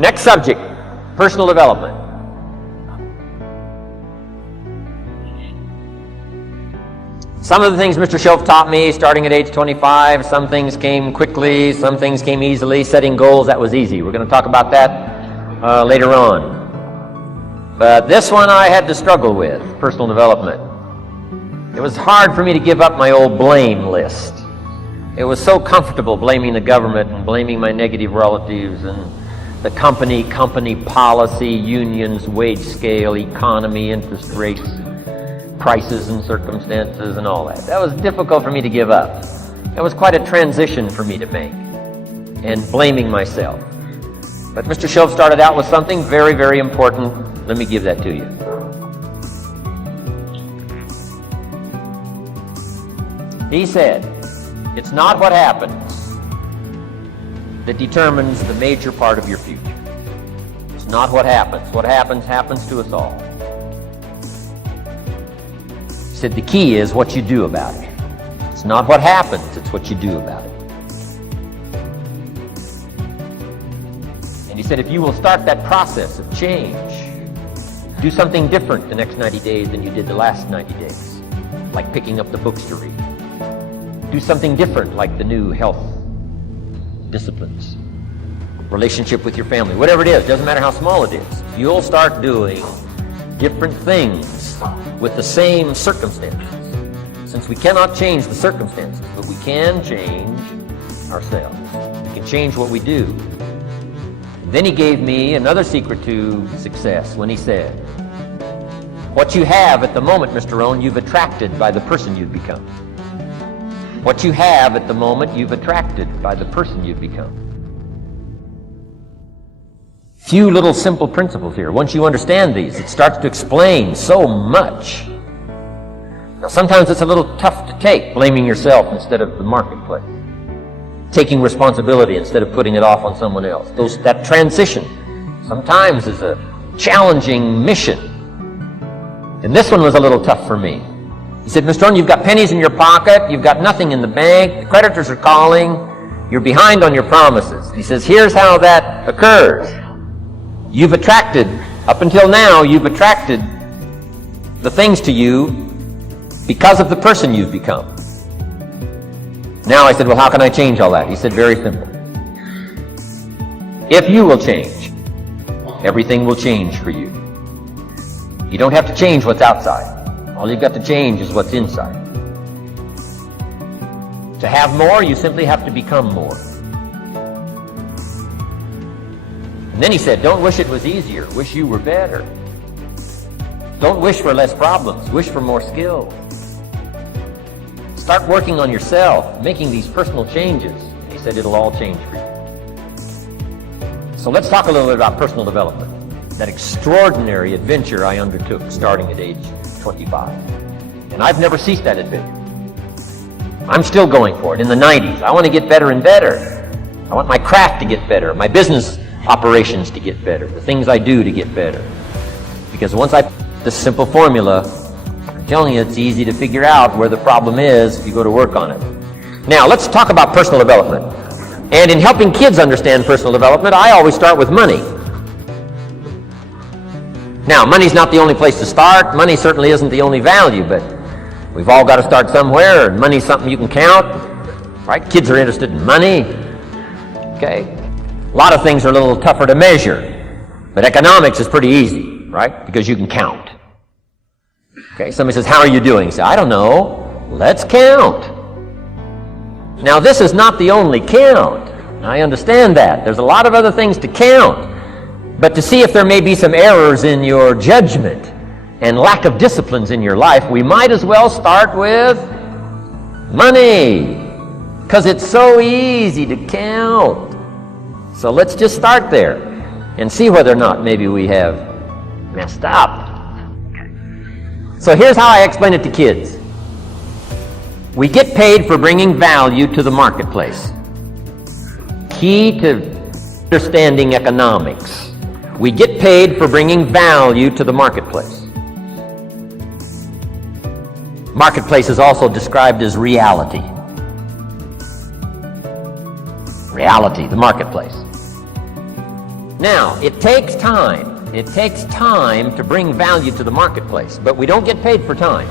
Next subject, personal development. Some of the things Mr. Schultz taught me starting at age 25, some things came quickly, some things came easily. Setting goals, that was easy. We're going to talk about that later on. But this one I had to struggle with, personal development. It was hard for me to give up my old blame list. It was so comfortable blaming the government and blaming my negative relatives and the company policy, unions, wage scale, economy, interest rates, prices and circumstances and all that. That was difficult for me to give up. It was quite a transition for me to make, and blaming myself. But Mr. Schultz started out with something very, very important. Let me give that to you. He said, it's not what happens that determines the major part of your future. It's not what happens. What happens, happens to us all. He said the key is what you do about it. It's not what happens, it's what you do about it. And he said if you will start that process of change, do something different the next 90 days than you did the last 90 days, like picking up the books to read. Do something different, like the new health disciplines, relationship with your family, whatever it is, doesn't matter how small it is. If you'll start doing different things with the same circumstances, since we cannot change the circumstances, but we can change ourselves. We can change what we do. Then he gave me another secret to success when he said, what you have at the moment, Mr. Rohn, you've attracted by the person you've become. What you have at the moment, you've attracted by the person you've become. Few little simple principles here. Once you understand these, it starts to explain so much. Now, sometimes it's a little tough to take, blaming yourself instead of the marketplace. Taking responsibility instead of putting it off on someone else. That transition sometimes is a challenging mission. And this one was a little tough for me. He said, Mr. Rohn, you've got pennies in your pocket, you've got nothing in the bank, the creditors are calling, you're behind on your promises. He says, here's how that occurs. You've attracted, up until now, you've attracted the things to you because of the person you've become. Now I said, well, how can I change all that? He said, very simple. If you will change, everything will change for you. You don't have to change what's outside. All you've got to change is what's inside. To have more, you simply have to become more. And then he said, don't wish it was easier. Wish you were better. Don't wish for less problems. Wish for more skills. Start working on yourself, making these personal changes. He said it'll all change for you. So let's talk a little bit about personal development. That extraordinary adventure I undertook starting at age 25. And I've never ceased that adventure. I'm still going for it. In the 90s, I want to get better and better. I want my craft to get better, my business operations to get better, the things I do to get better. Because once I put this simple formula, I'm telling you, it's easy to figure out where the problem is if you go to work on it. Now, let's talk about personal development. And in helping kids understand personal development, I always start with money. Now, money's not the only place to start. Money certainly isn't the only value, but we've all got to start somewhere, and money's something you can count, right? Kids are interested in money, okay? A lot of things are a little tougher to measure, but economics is pretty easy, right? Because you can count. Okay, somebody says, how are you doing? You say, I don't know. Let's count. Now, this is not the only count. I understand that. There's a lot of other things to count. But to see if there may be some errors in your judgment and lack of disciplines in your life, we might as well start with money, because it's so easy to count. So let's just start there and see whether or not maybe we have messed up. So here's how I explain it to kids. We get paid for bringing value to the marketplace. Key to understanding economics. We get paid for bringing value to the marketplace. Marketplace is also described as reality. Reality, the marketplace. Now, it takes time. It takes time to bring value to the marketplace, but we don't get paid for time.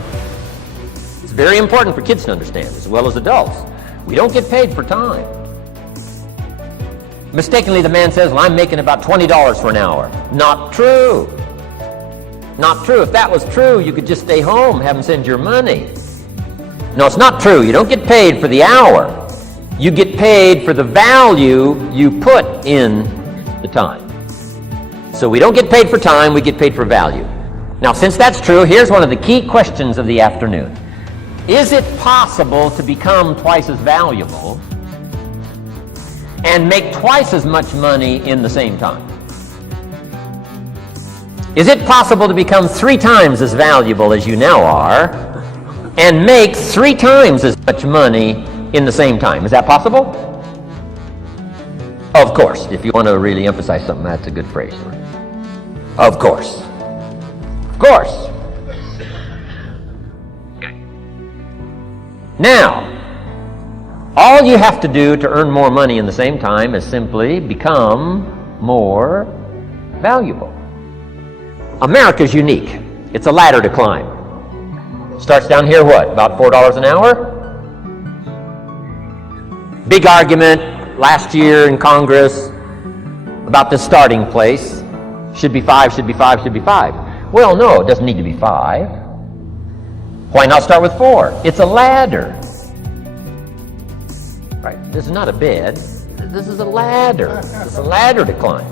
It's very important for kids to understand, as well as adults. We don't get paid for time. Mistakenly, the man says, well, I'm making about $20 for an hour. Not true. Not true. If that was true, you could just stay home, have them send your money. No, it's not true. You don't get paid for the hour. You get paid for the value you put in the time. So we don't get paid for time, we get paid for value. Now, since that's true, here's one of the key questions of the afternoon. Is it possible to become twice as valuable and make twice as much money in the same time? Is it possible to become 3 times as valuable as you now are and make 3 times as much money in the same time? Is that possible? Of course. If you want to really emphasize something, that's a good phrase. Of course. Of course. Now, all you have to do to earn more money in the same time is simply become more valuable. America's unique. It's a ladder to climb. Starts down here, what? About $4 an hour? Big argument last year in Congress about the starting place. Should be 5, should be 5, should be 5. Well, no, it doesn't need to be 5. Why not start with 4? It's a ladder. Right? This is not a bed. This is a ladder. It's a ladder to climb.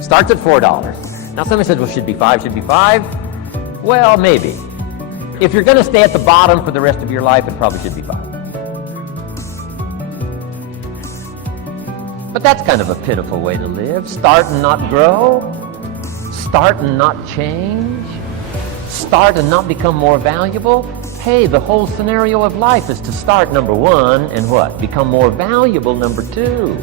Starts at $4. Now somebody says, well, should be 5, should be 5. Well, maybe. If you're going to stay at the bottom for the rest of your life, it probably should be 5. But that's kind of a pitiful way to live. Start and not grow. Start and not change. Start and not become more valuable. Hey, the whole scenario of life is to start, number 1, and what? Become more valuable, number 2.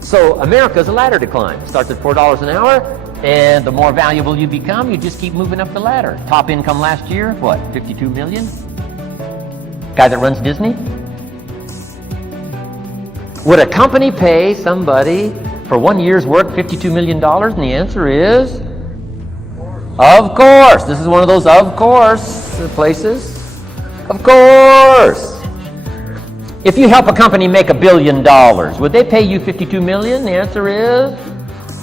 So America's a ladder to climb. Starts at $4 an hour, and the more valuable you become, you just keep moving up the ladder. Top income last year, what, 52 million? Guy that runs Disney? Would a company pay somebody for 1 year's work $52 million? And the answer is, of course. This is one of those of course places. Of course. If you help a company make $1 billion, would they pay you $52 million? The answer is,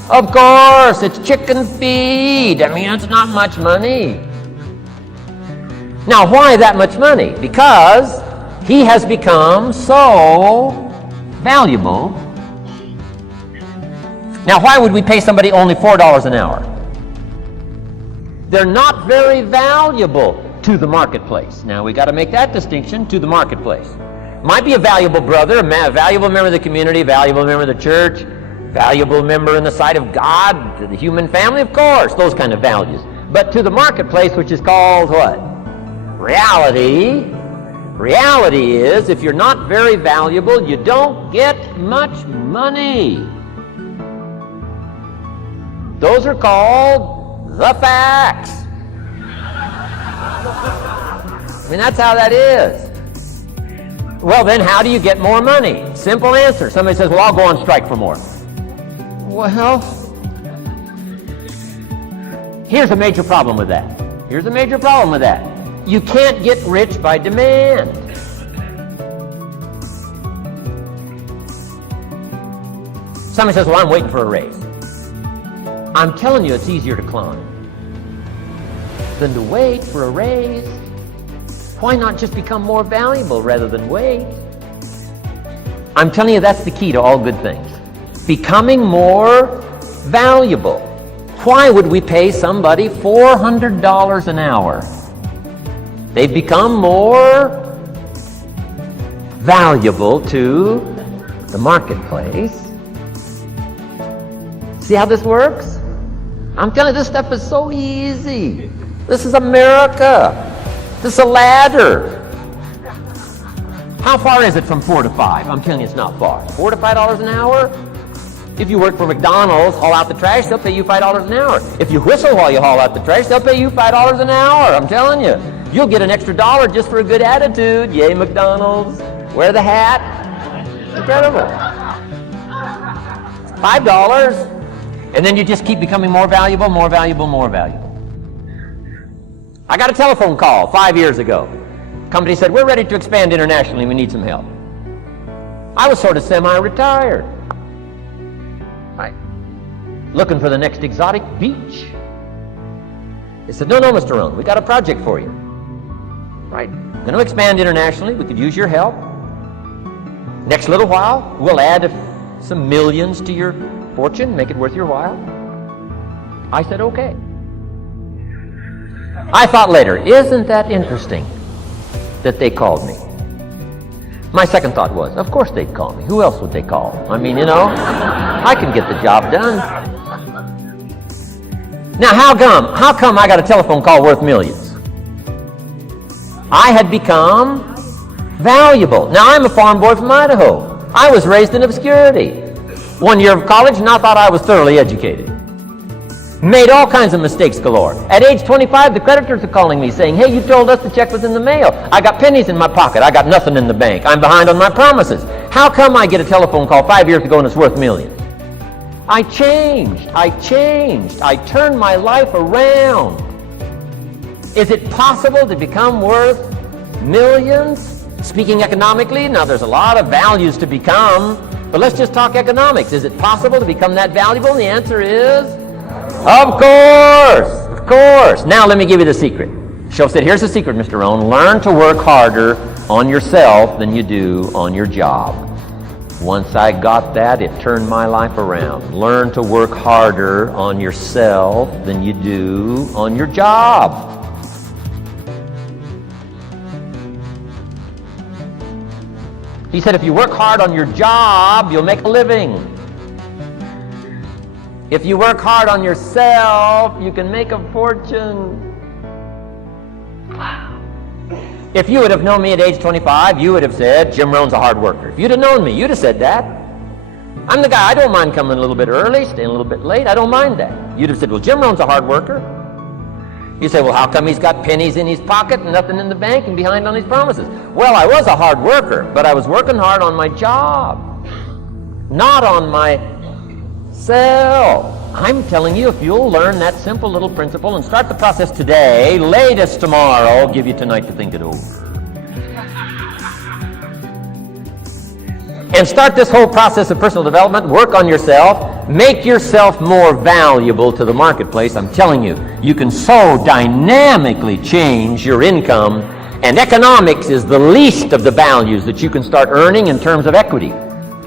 of course. It's chicken feed. I mean, it's not much money. Now, why that much money? Because he has become so valuable. Now, why would we pay somebody only $4 an hour? They're not very valuable to the marketplace. Now, we got to make that distinction, to the marketplace. Might be a valuable brother, a valuable member of the community, a valuable member of the church, valuable member in the sight of God, to the human family, of course, those kind of values. But to the marketplace, which is called what? Reality. Reality is, if you're not very valuable, you don't get much money. Those are called the facts. I mean, that's how that is. Well, then how do you get more money? Simple answer. Somebody says, well, I'll go on strike for more. Well, here's a major problem with that. Here's a major problem with that. You can't get rich by demand. Somebody says, well, I'm waiting for a raise. I'm telling you, it's easier to climb than to wait for a raise. Why not just become more valuable rather than wait? I'm telling you, that's the key to all good things. Becoming more valuable. Why would we pay somebody $400 an hour? They've become more valuable to the marketplace. See how this works? I'm telling you, this stuff is so easy. This is America. This is a ladder. How far is it from 4 to 5? I'm telling you, it's not far. $4 to $5 an hour? If you work for McDonald's, haul out the trash, they'll pay you $5 an hour. If you whistle while you haul out the trash, they'll pay you $5 an hour. I'm telling you. You'll get an extra $1 just for a good attitude. Yay, McDonald's. Wear the hat. Incredible. $5, and then you just keep becoming more valuable, more valuable, more valuable. I got a telephone call 5 years ago. Company said, we're ready to expand internationally, we need some help. I was sort of semi-retired. Right? Looking for the next exotic beach. They said, no, Mr. Rohn, we got a project for you. Right? Going to expand internationally, we could use your help. Next little while, we'll add some millions to your fortune, make it worth your while. I said, okay. I thought later, isn't that interesting that they called me? My second thought was, of course they'd call me. Who else would they call? I mean, I can get the job done. Now, how come I got a telephone call worth millions? I had become valuable. Now, I'm a farm boy from Idaho. I was raised in obscurity. 1 year of college, and I thought I was thoroughly educated. Made all kinds of mistakes galore. At age 25, the creditors are calling me saying, hey, you told us the check was in the mail. I got pennies in my pocket. I got nothing in the bank. I'm behind on my promises. How come I get a telephone call 5 years ago and it's worth millions? I changed. I turned my life around. Is it possible to become worth millions? Speaking economically, now there's a lot of values to become, but let's just talk economics. Is it possible to become that valuable? And the answer is, of course. Now let me give you the secret. Show said, here's the secret, Mr. Rohn. Learn to work harder on yourself than you do on your job. Once I got that, it turned my life around. Learn to work harder on yourself than you do on your job. He said, if you work hard on your job, you'll make a living. If you work hard on yourself, you can make a fortune. Wow. If you would have known me at age 25, you would have said, Jim Rohn's a hard worker. If you'd have known me, you'd have said that. I'm the guy, I don't mind coming a little bit early, staying a little bit late, I don't mind that. You'd have said, well, Jim Rohn's a hard worker. You say, well, how come he's got pennies in his pocket and nothing in the bank and behind on his promises? Well, I was a hard worker, but I was working hard on my job, not on myself. I'm telling you, if you'll learn that simple little principle and start the process today, latest tomorrow, I'll give you tonight to think it over. And start this whole process of personal development, work on yourself, make yourself more valuable to the marketplace. I'm telling you, you can so dynamically change your income, and economics is the least of the values that you can start earning in terms of equity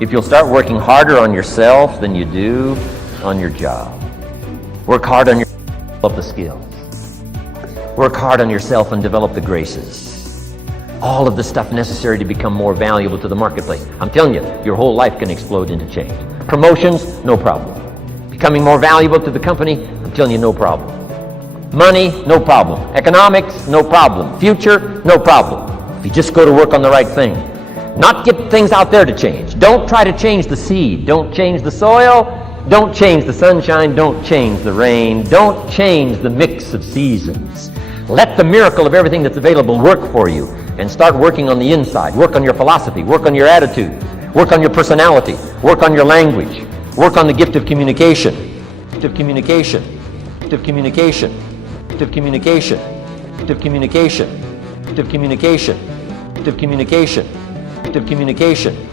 if you'll start working harder on yourself than you do on your job. Work hard on yourself and develop the skills. Work hard on yourself and develop the graces. All of the stuff necessary to become more valuable to the marketplace. I'm telling you, your whole life can explode into change. Promotions, no problem. Becoming more valuable to the company, I'm telling you, no problem. Money, no problem. Economics, no problem. Future, no problem. If you just go to work on the right thing. Not get things out there to change. Don't try to change the seed. Don't change the soil. Don't change the sunshine. Don't change the rain. Don't change the mix of seasons. Let the miracle of everything that's available work for you, and start working on the inside. Work on your philosophy. Work on your attitude. Work on your personality. Work on your language. Work on the gift of communication. Gift of communication. Gift of communication. Gift of communication. Gift of communication. Gift of communication. Gift of communication. Gift of communication.